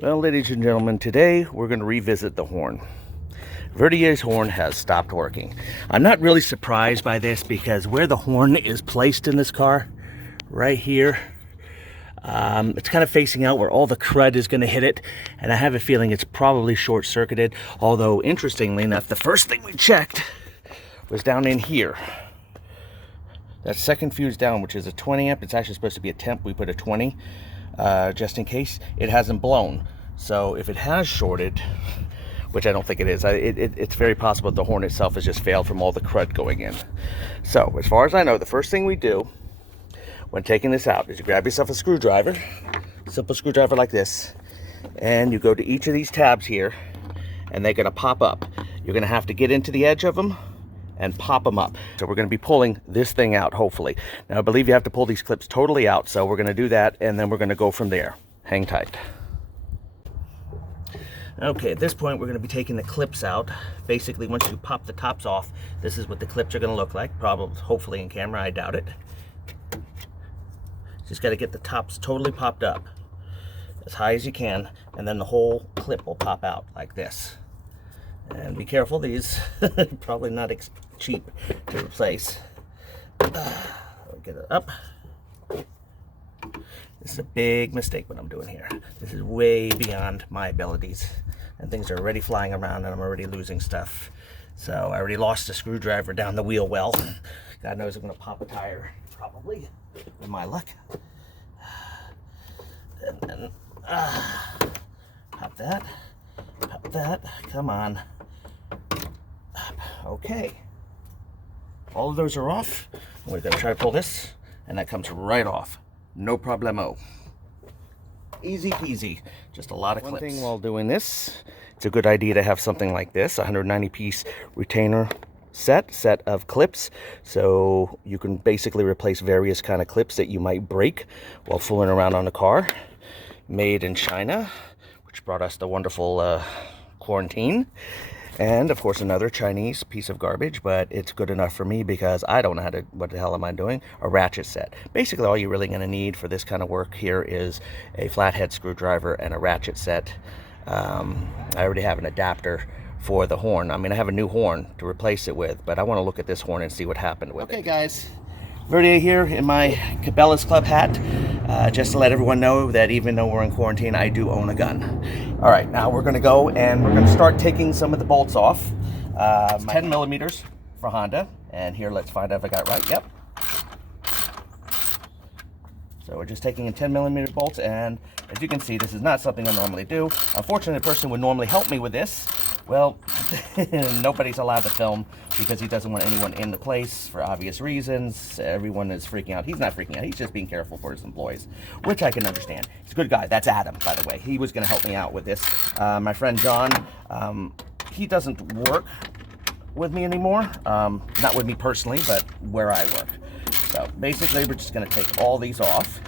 Well, ladies and gentlemen, today we're going to revisit the horn. Vertier's horn has stopped working. I'm not really surprised by this because where the horn is placed in this car, right here, it's kind of facing out where all the crud is going to hit it, and I have a feeling it's probably short-circuited. Although, interestingly enough, the first thing we checked was down in here. That second fuse down, which is a 20 amp, it's actually supposed to be a temp. We put a 20 just in case. It hasn't blown. So if it has shorted, which I don't think it is, it's very possible the horn itself has just failed from all the crud going in. So as far as I know, the first thing we do when taking this out is you grab yourself a screwdriver, simple screwdriver like this, and you go to each of these tabs here, and they're going to pop up. You're going to have to get into the edge of them and pop them up. So we're going to be pulling this thing out, hopefully. Now I believe you have to pull these clips totally out, so we're going to do that, and then we're going to go from there. Hang tight. Okay, at this point we're going to be taking the clips out. Basically, once you pop the tops off, this is what the clips are going to look like. Probably, hopefully in camera, I doubt it. Just got to get the tops totally popped up as high as you can, and then the whole clip will pop out like this. And be careful, these probably not cheap to replace. Get it up. This is a big mistake what I'm doing here. This is way beyond my abilities, and things are already flying around and I'm already losing stuff. So I already lost a screwdriver down the wheel well. God knows I'm going to pop a tire, probably, with my luck. And then pop that, come on. Okay, all of those are off. We're going to try to pull this, and that comes right off. No problemo. Easy peasy. Just a lot of clips. One thing while doing this, it's a good idea to have something like this, a 190-piece retainer set of clips, so you can basically replace various kind of clips that you might break while fooling around on the car. Made in China, which brought us the wonderful quarantine. And of course another Chinese piece of garbage, but it's good enough for me because I don't know how to, what the hell am I doing? A ratchet set. Basically all you're really going to need for this kind of work here is a flathead screwdriver and a ratchet set. I already have an adapter for the horn. I mean, I have a new horn to replace it with, but I want to look at this horn and see what happened with it. Okay guys, Vertier here in my Cabela's Club hat, just to let everyone know that even though we're in quarantine, I do own a gun. All right, now we're gonna go and we're gonna start taking some of the bolts off. 10 millimeters for Honda, and here let's find out if I got it right. Yep. So we're just taking in 10 millimeter bolts, and as you can see, this is not something I normally do. Unfortunately, the person would normally help me with this. Well, nobody's allowed to film because he doesn't want anyone in the place for obvious reasons. Everyone is freaking out. He's not freaking out. He's just being careful for his employees, which I can understand. He's a good guy. That's Adam, by the way. He was going to help me out with this. My friend John, he doesn't work with me anymore. Not with me personally, but where I work. So basically, we're just going to take all these off.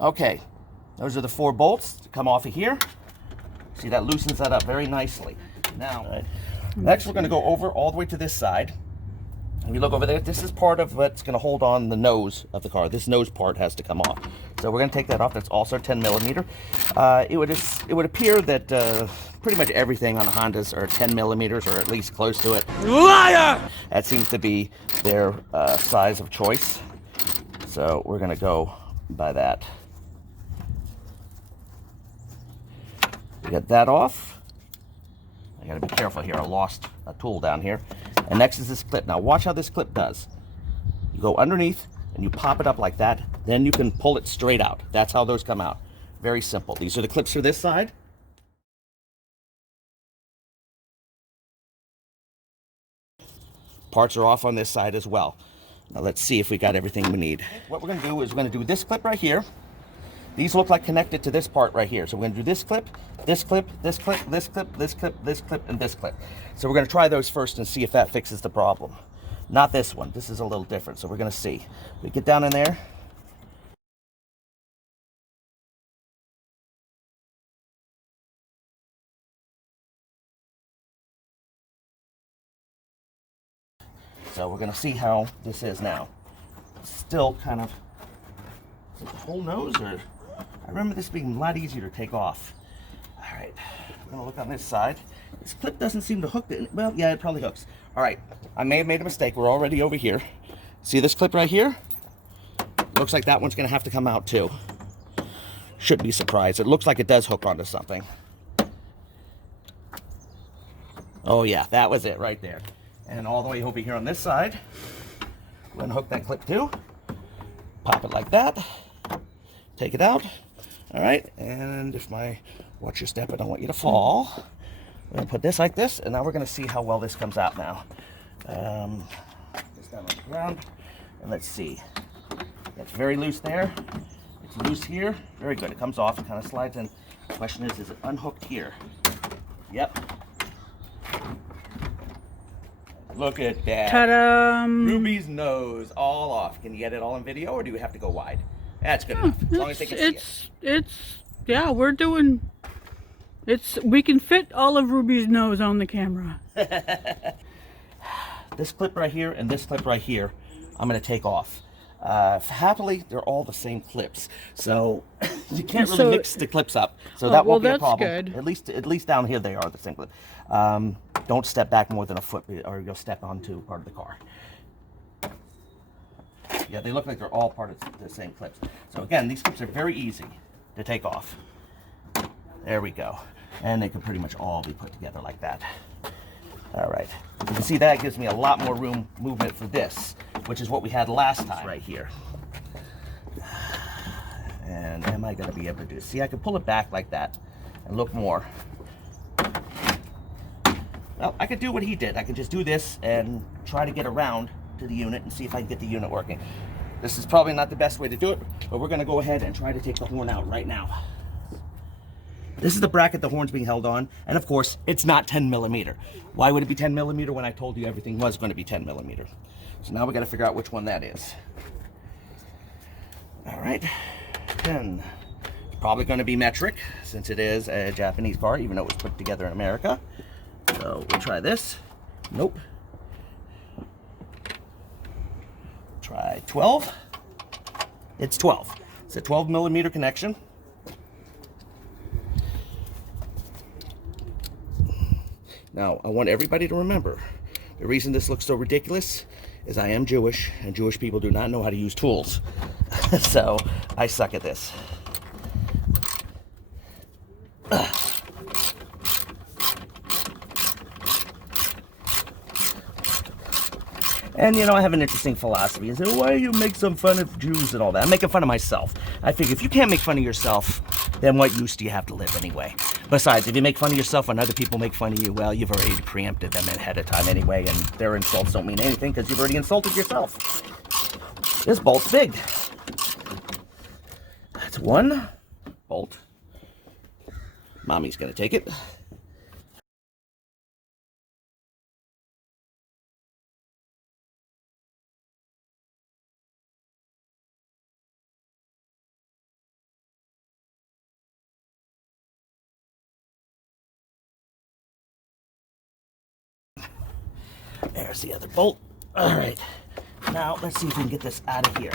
Okay, those are the 4 bolts to come off of here. See, that loosens that up very nicely. Now, next we're going to go over all the way to this side. If you look over there, this is part of what's going to hold on the nose of the car. This nose part has to come off. So we're going to take that off. That's also 10 millimeter. It would appear that pretty much everything on the Hondas are 10 millimeters, or at least close to it. Liar! That seems to be their size of choice. So we're going to go by that. We got that off. I gotta be careful here. I lost a tool down here. And next is this clip. Now watch how this clip does. You go underneath and you pop it up like that. Then you can pull it straight out. That's how those come out. Very simple. These are the clips for this side. Parts are off on this side as well. Now let's see if we got everything we need. What we're gonna do is we're gonna do this clip right here. These look like connected to this part right here. So we're going to do this clip, this clip, this clip, this clip, this clip, this clip, and this clip. So we're going to try those first and see if that fixes the problem. Not this one. This is a little different. So we're going to see. We get down in there. So we're gonna see how this is now. Still kind of, is it the whole nose, or I remember this being a lot easier to take off. All right, I'm gonna look on this side. This clip doesn't seem to hook it. Well, yeah, it probably hooks. All right, I may have made a mistake. We're already over here. See this clip right here? Looks like that one's gonna have to come out too. Shouldn't be surprised. It looks like it does hook onto something. Oh yeah, that was it right there. And all the way over here on this side, we're gonna hook that clip too. Pop it like that. Take it out. All right, and if watch your step, I don't want you to fall. We're gonna put this like this, and now we're gonna see how well this comes out now. This down on the ground, and let's see. It's very loose there. It's loose here. Very good. It comes off. It kind of slides in. The question is it unhooked here? Yep. Look at that. Ta-da! Ruby's nose all off. Can you get it all in video, or do we have to go wide? That's good enough. As long as they can see it. Yeah, we're doing. We can fit all of Ruby's nose on the camera. This clip right here and this clip right here, I'm going to take off. Happily, they're all the same clips, so you can't really mix the clips up. So that won't be a problem. Good. At least down here they are the same clip. Don't step back more than a foot, or you'll step onto part of the car. Yeah, they look like they're all part of the same clips. So again, these clips are very easy to take off. There we go. And they can pretty much all be put together like that. All right. You can see that gives me a lot more room movement for this, which is what we had last time right here. And am I going to be able to do? See, I can pull it back like that and look more. Well, I could do what he did. I could just do this and try to get around to the unit and see if I can get the unit working. This is probably not the best way to do it, but we're going to go ahead and try to take the horn out right now. This is the bracket the horn's being held on, and of course, it's not 10 millimeter. Why would it be 10 millimeter when I told you everything was going to be 10 millimeter? So now we got to figure out which one that is. All right, 10. It's probably going to be metric, since it is a Japanese car, even though it was put together in America. So we'll try this. Nope. Try 12. It's 12. It's a 12 millimeter connection. Now, I want everybody to remember, the reason this looks so ridiculous is I am Jewish, and Jewish people do not know how to use tools. So, I suck at this. And, you know, I have an interesting philosophy. I say, why do you make some fun of Jews and all that? I'm making fun of myself. I figure if you can't make fun of yourself, then what use do you have to live anyway? Besides, if you make fun of yourself when other people make fun of you, well, you've already preempted them ahead of time anyway, and their insults don't mean anything because you've already insulted yourself. This bolt's big. That's one bolt. Mommy's gonna take it. There's the other bolt. All right, now let's see if we can get this out of here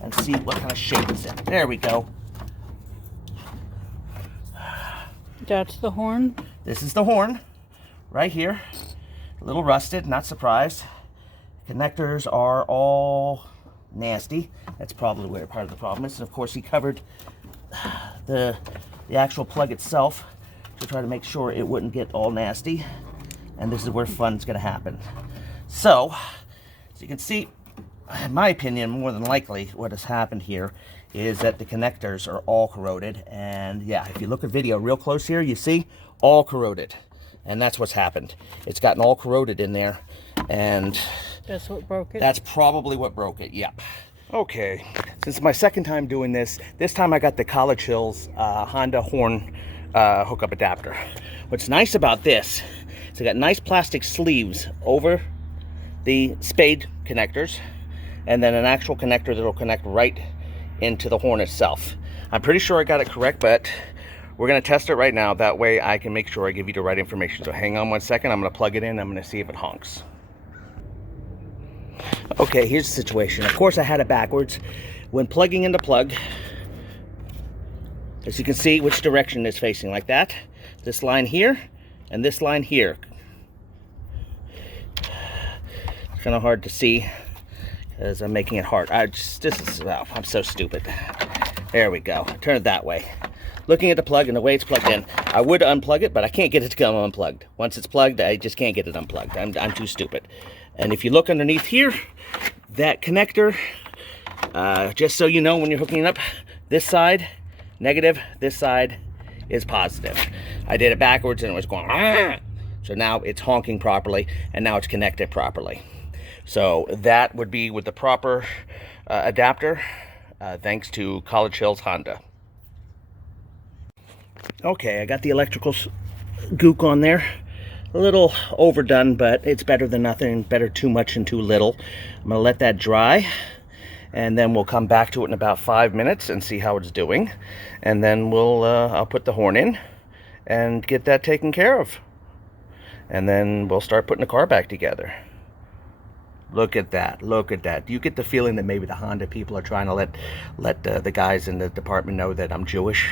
and see what kind of shape it's in. There we go. That's the horn? This is the horn right here. A little rusted, not surprised. Connectors are all nasty. That's probably where part of the problem is. And of course, he covered the actual plug itself to try to make sure it wouldn't get all nasty. And this is where fun's gonna happen. So, as you can see, in my opinion, more than likely what has happened here is that the connectors are all corroded. And yeah, if you look at video real close here, you see all corroded. And that's what's happened. It's gotten all corroded in there, and that's what broke it? That's probably what broke it, yep. Okay, this is my second time doing this. This time I got the College Hills Honda horn hookup adapter. What's nice about this, so I got nice plastic sleeves over the spade connectors, and then an actual connector that'll connect right into the horn itself. I'm pretty sure I got it correct, but we're gonna test it right now. That way I can make sure I give you the right information. So hang on one second, I'm gonna plug it in, I'm gonna see if it honks. Okay, here's the situation. Of course, I had it backwards. When plugging in the plug, as you can see which direction it's facing, like that. This line here and this line here. It's kind of hard to see because I'm making it hard. I'm so stupid. There we go. Turn it that way. Looking at the plug and the way it's plugged in, I would unplug it, but I can't get it to come unplugged. Once it's plugged, I just can't get it unplugged. I'm too stupid. And if you look underneath here, that connector, just so you know when you're hooking it up, this side, negative, this side is positive. I did it backwards and it was going, ah! So now it's honking properly and now it's connected properly. So that would be with the proper adapter, thanks to College Hills Honda. Okay, I got the electrical gook on there. A little overdone, but it's better than nothing. Better too much than too little. I'm gonna let that dry, and then we'll come back to it in about 5 minutes and see how it's doing. And then I'll put the horn in and get that taken care of. And then we'll start putting the car back together. Look at that, look at that. Do you get the feeling that maybe the Honda people are trying to let the guys in the department know that I'm Jewish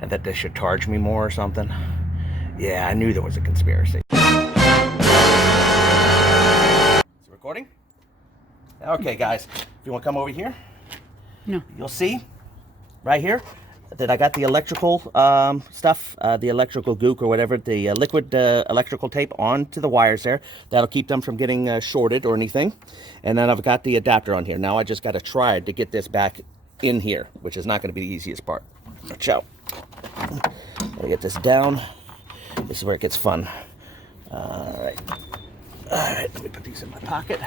and that they should charge me more or something? Yeah, I knew there was a conspiracy. Is it recording? Okay, guys, if you want to come over here, No. you'll see right here that I got the electrical stuff, the electrical gook or whatever, the liquid electrical tape onto the wires there. That'll keep them from getting shorted or anything. And then I've got the adapter on here. Now I just got to try to get this back in here, which is not going to be the easiest part. Watch out. Gotta get this down. This is where it gets fun. All right, let me put these in my pocket.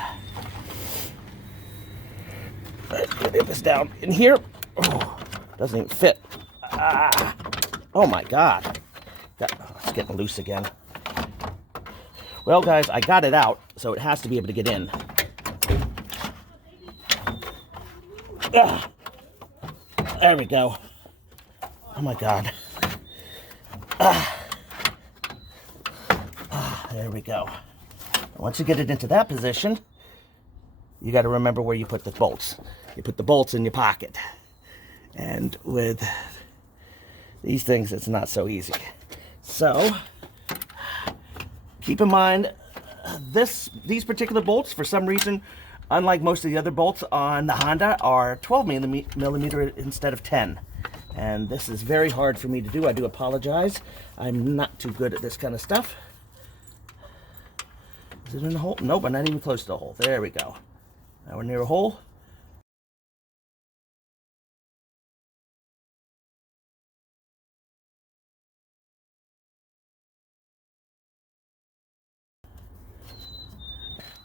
All right, get this down in here. Oh, doesn't even fit. Oh my God. It's getting loose again. Well, guys, I got it out, so it has to be able to get in. There we go. Oh my God. There we go. Once you get it into that position, you got to remember where you put the bolts. You put the bolts in your pocket. And with these things, it's not so easy. So, keep in mind, these particular bolts, for some reason, unlike most of the other bolts on the Honda, are 12 millimeter instead of 10. And this is very hard for me to do. I do apologize. I'm not too good at this kind of stuff. Is it in the hole? Nope, I'm not even close to the hole. There we go. Now we're near a hole.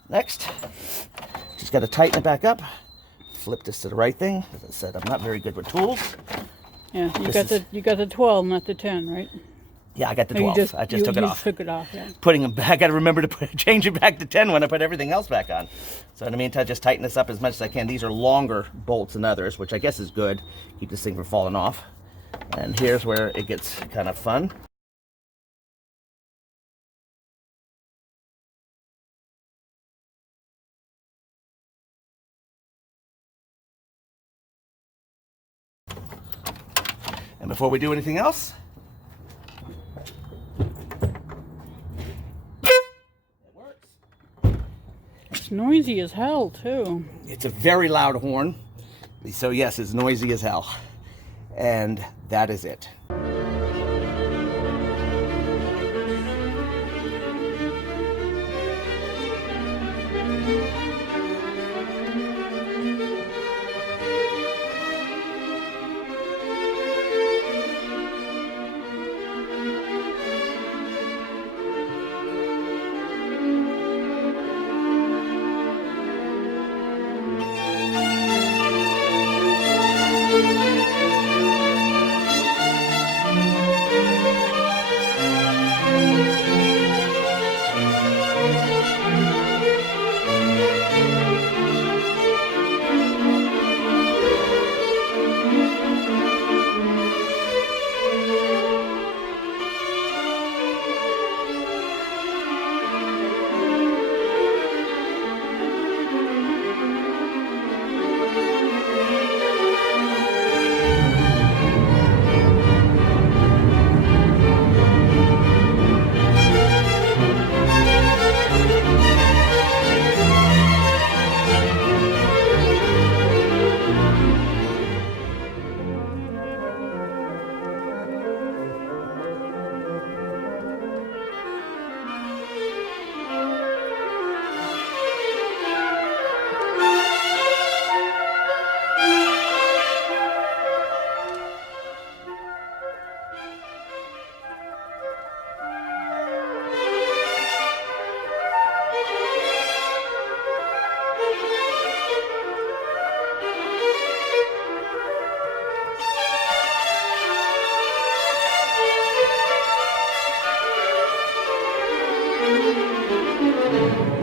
Next, just got to tighten it back up. Flip this to the right thing. As I said, I'm not very good with tools. Yeah, you got the 12, not the 10, right? Yeah, I got the Or 12. I just took it off. Took it off, yeah. Putting them back, I got to remember to change it back to 10 when I put everything else back on. So in the meantime, just tighten this up as much as I can. These are longer bolts than others, which I guess is good. Keep this thing from falling off. And here's where it gets kind of fun. And before we do anything else, it works. It's noisy as hell, too. It's a very loud horn. So yes, it's noisy as hell. And that is it. it.